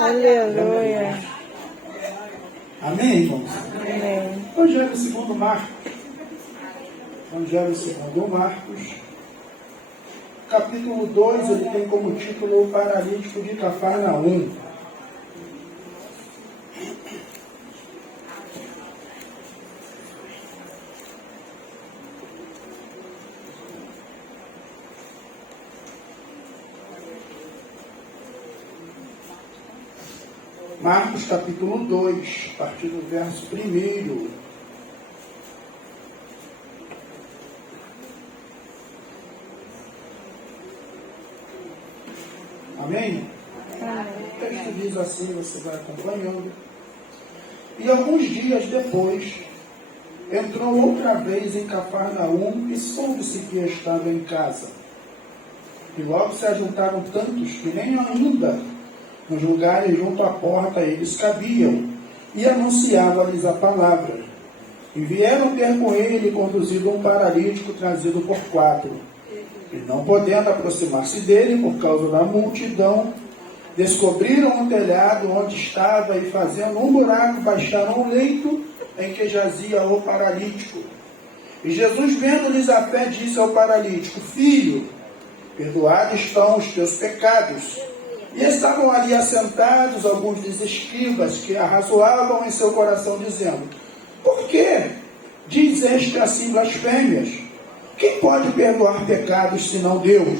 Aleluia. Amém, irmãos? Amém. Evangelho segundo Marcos. Evangelho segundo Marcos. Capítulo 2, ele tem como título O Paralítico de Cafarnaum. Marcos capítulo 2, a partir do verso 1. Amém? O texto diz assim, você vai acompanhando. E alguns dias depois, entrou outra vez em Cafarnaum e soube-se que estava em casa. E logo se ajuntaram tantos que nem ainda nos lugares junto à porta eles cabiam, e anunciava-lhes a palavra. E vieram ter com ele conduzido um paralítico trazido por 4. E não podendo aproximar-se dele por causa da multidão, descobriram o telhado onde estava e, fazendo um buraco, baixaram o leito em que jazia o paralítico. E Jesus, vendo-lhes a fé, disse ao paralítico: Filho, perdoados estão os teus pecados. E estavam ali assentados alguns dos escribas que arrazoavam em seu coração, dizendo: Por que diz este assim blasfêmias? Quem pode perdoar pecados senão Deus?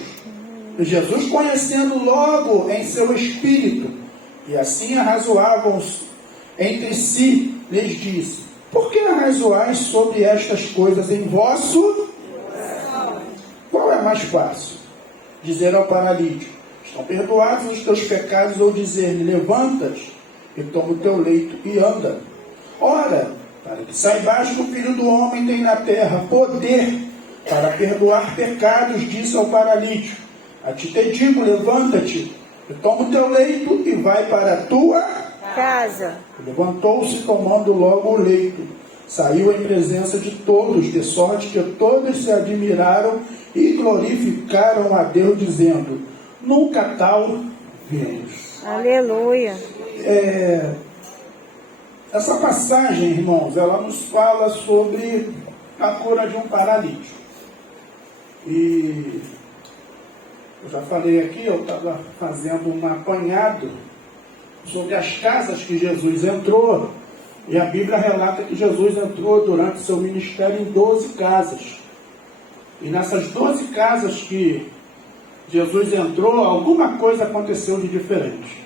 E Jesus, conhecendo logo em seu espírito, e assim arrazoavam entre si, lhes disse: Por que arrazoais sobre estas coisas em vosso? Qual é mais fácil? Dizer ao paralítico: Estão perdoados os teus pecados, ou dizer-lhe: Levanta-te e toma o teu leito e anda. Ora, para que saibais que o Filho do Homem tem na terra poder para perdoar pecados, disse ao paralítico: A ti te digo, levanta-te e toma o teu leito e vai para a tua casa. Levantou-se, tomando logo o leito, saiu em presença de todos, de sorte que todos se admiraram e glorificaram a Deus, dizendo: Nunca tal vimos. Aleluia. Essa passagem, irmãos, ela nos fala sobre a cura de um paralítico. E eu já falei aqui, eu estava fazendo um apanhado sobre as casas que Jesus entrou. E a Bíblia relata que Jesus entrou durante seu ministério em 12 casas. E nessas 12 casas que Jesus entrou, alguma coisa aconteceu de diferente.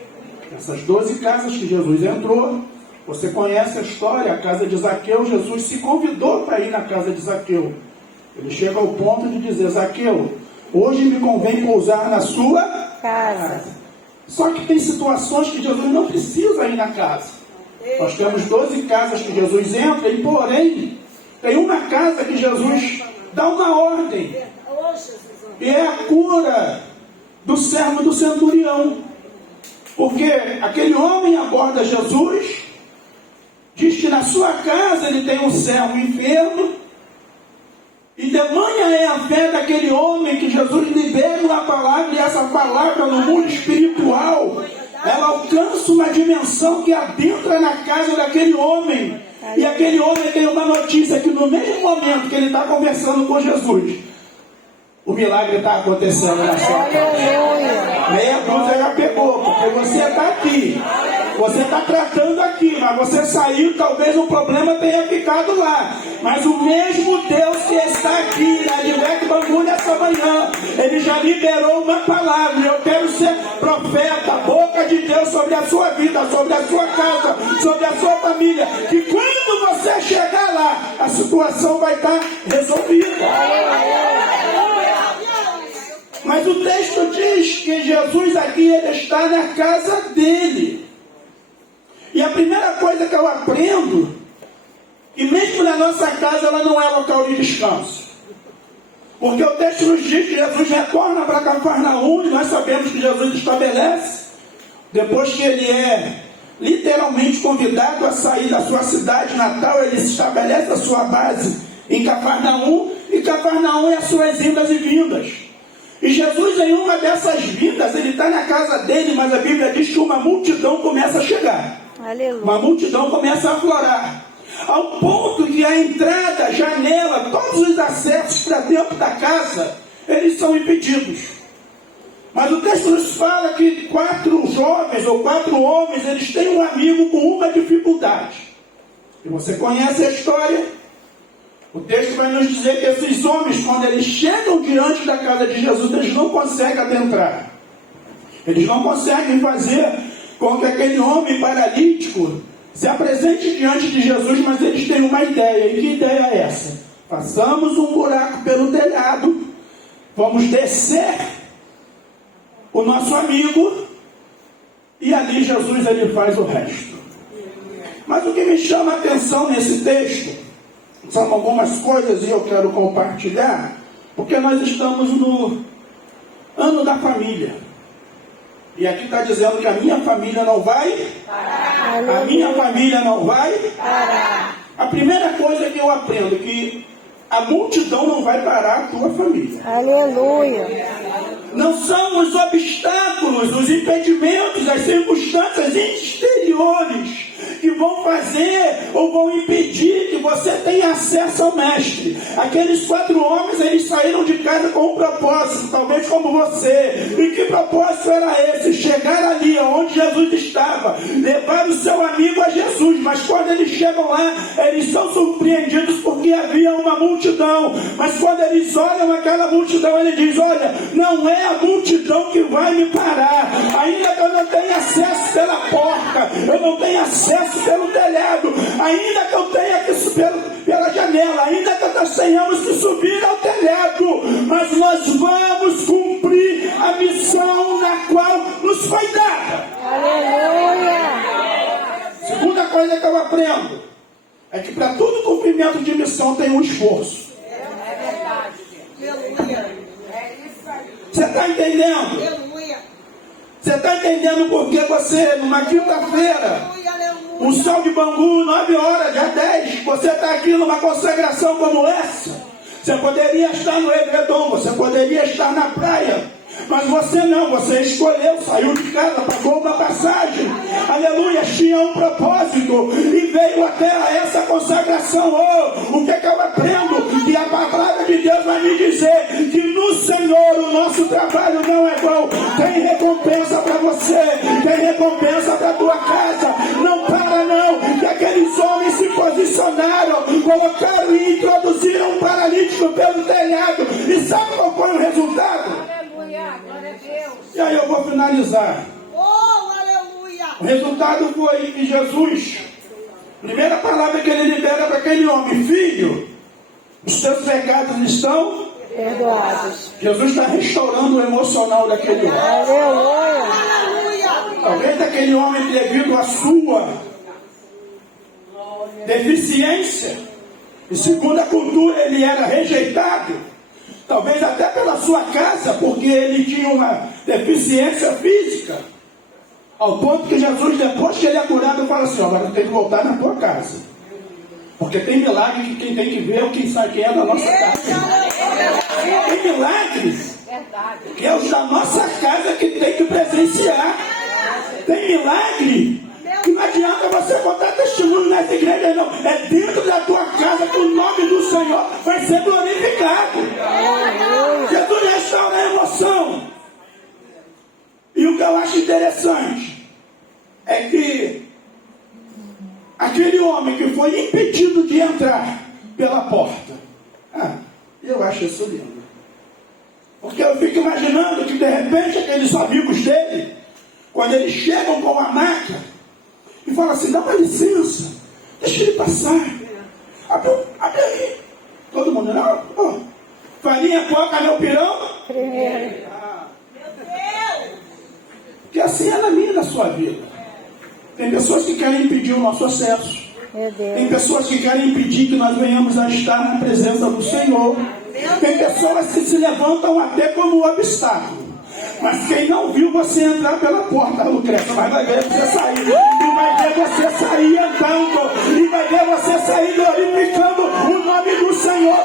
Nessas 12 casas que Jesus entrou, você conhece a história, a casa de Zaqueu. Jesus se convidou para ir na casa de Zaqueu. Ele chega ao ponto de dizer: Zaqueu, hoje me convém pousar na sua casa. Só que tem situações que Jesus não precisa ir na casa. Nós temos 12 casas que Jesus entra, e porém, tem uma casa que Jesus dá uma ordem. E é a cura do servo do centurião. Porque aquele homem aborda Jesus, diz que na sua casa ele tem um servo enfermo, e tamanha é a fé daquele homem que Jesus libera uma palavra, e essa palavra no mundo espiritual, ela alcança uma dimensão que adentra na casa daquele homem. E aquele homem tem uma notícia, que no mesmo momento que ele está conversando com Jesus, o milagre está acontecendo na sua casa. Meia dúzia já pegou, porque você está aqui. Você está tratando aqui, mas você saiu, talvez o problema tenha ficado lá. Mas o mesmo Deus que está aqui, na Divec Bangu, nessa manhã, Ele já liberou uma palavra. E eu quero ser profeta, boca de Deus sobre a sua vida, sobre a sua casa, sobre a sua família. Que quando você chegar lá, a situação vai estar resolvida. Mas o texto diz que Jesus aqui, Ele está na casa dele. E a primeira coisa que eu aprendo, que mesmo na nossa casa ela não é local de descanso. Porque o texto nos diz que Jesus retorna para Cafarnaum, e nós sabemos que Jesus estabelece, depois que ele é literalmente convidado a sair da sua cidade natal, ele estabelece a sua base em Cafarnaum, e Cafarnaum é as suas indas e vindas. E Jesus, em uma dessas vindas, ele está na casa dele, mas a Bíblia diz que uma multidão começa a chegar. Aleluia. Uma multidão começa a aflorar. Ao ponto que a entrada, a janela, todos os acessos para dentro da casa, eles são impedidos. Mas o texto nos fala que 4 jovens ou 4 homens, eles têm um amigo com uma dificuldade. E você conhece a história? O texto vai nos dizer que esses homens, quando eles chegam diante da casa de Jesus, eles não conseguem adentrar. Eles não conseguem fazer com que aquele homem paralítico se apresente diante de Jesus, mas eles têm uma ideia. E que ideia é essa? Façamos um buraco pelo telhado, vamos descer o nosso amigo, e ali Jesus ele faz o resto. Mas o que me chama a atenção nesse texto são algumas coisas, e eu quero compartilhar, porque nós estamos no ano da família. E aqui está dizendo que a minha família não vai parar. A minha família não vai parar. A primeira coisa que eu aprendo é que a multidão não vai parar a tua família. Aleluia. Não são os obstáculos, os impedimentos, as circunstâncias exteriores que vão fazer ou vão impedir que você tenha acesso ao Mestre. Aqueles 4 homens, eles saíram de casa com um propósito, talvez como você. E que propósito era esse? Chegar ali onde Jesus estava, levar o seu amigo a Jesus. Mas quando eles chegam lá, eles são surpreendidos porque havia uma multidão. Mas quando eles olham aquela multidão, ele diz: olha, não é a multidão que vai me parar. Ainda que eu não tenha acesso pela porta, eu não tenho acesso pelo telhado, ainda que eu tenha que subir pela janela, ainda que nós tenhamos que subir ao telhado, mas nós vamos cumprir a missão na qual nos foi dada. Aleluia. Segunda coisa que eu aprendo é que para todo cumprimento de missão tem um esforço. É verdade. Você está entendendo? Aleluia. Você está entendendo por que você, numa quinta-feira, Aleluia. um sol de Bangu, 9 horas, dia 10, você está aqui numa consagração como essa? Você poderia estar no edredom, você poderia estar na praia, mas você não, você escolheu, saiu de casa, pagou uma passagem, aleluia, tinha um propósito e veio até essa consagração. Oh, o que é que eu aprendo? Que a palavra de Deus vai me dizer que no Senhor o nosso trabalho não é bom. Tem recompensa para você, tem recompensa para a tua casa. Não para não, que aqueles homens se posicionaram, colocaram e introduziram um paralítico pelo telhado. E sabe qual foi o resultado? E aí eu vou finalizar. Oh, aleluia. O resultado foi que Jesus, primeira palavra que ele libera para aquele homem: filho, os teus pecados estão Perdoados. Jesus está restaurando o emocional daquele homem. Aleluia. Aleluia. Talvez aquele homem, devido à sua deficiência, e segundo a cultura ele era rejeitado. Talvez até pela sua casa, porque ele tinha uma deficiência física. Ao ponto que Jesus, depois que ele é curado, fala assim: agora tem que voltar na tua casa. Porque tem milagre que quem tem que ver é o que sai, quem é da nossa casa. Tem milagres que é os da nossa casa que tem que presenciar. Tem milagre que não adianta você contar testemunho nessa igreja, não. É dentro da tua casa que o nome do Senhor vai ser glorificado. Jesus restaura a emoção. E o que eu acho interessante é que aquele homem que foi impedido de entrar pela porta, eu acho isso lindo. Porque eu fico imaginando que de repente aqueles amigos dele, quando eles chegam com a maca e falam assim: dá uma licença, deixa ele passar, abre aí. Todo mundo: não, oh, farinha, coca, meu pirão. Primeiro. Que assim é na minha e na sua vida. Tem pessoas que querem impedir o nosso acesso. Meu Deus. Tem pessoas que querem impedir que nós venhamos a estar na presença do Senhor. Tem pessoas que se levantam até como obstáculo. Mas quem não viu você entrar pela porta, Lucrécia, mas vai ver você sair. E vai ver você sair andando. E vai ver você sair glorificando o nome do Senhor.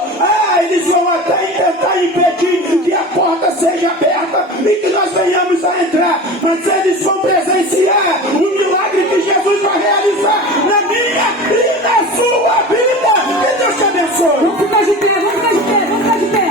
Eles vão até tentar impedir que a porta seja aberta e que nós venhamos a entrar. Mas eles vão presenciar o milagre que Jesus vai realizar na minha e na sua vida. Que Deus te abençoe.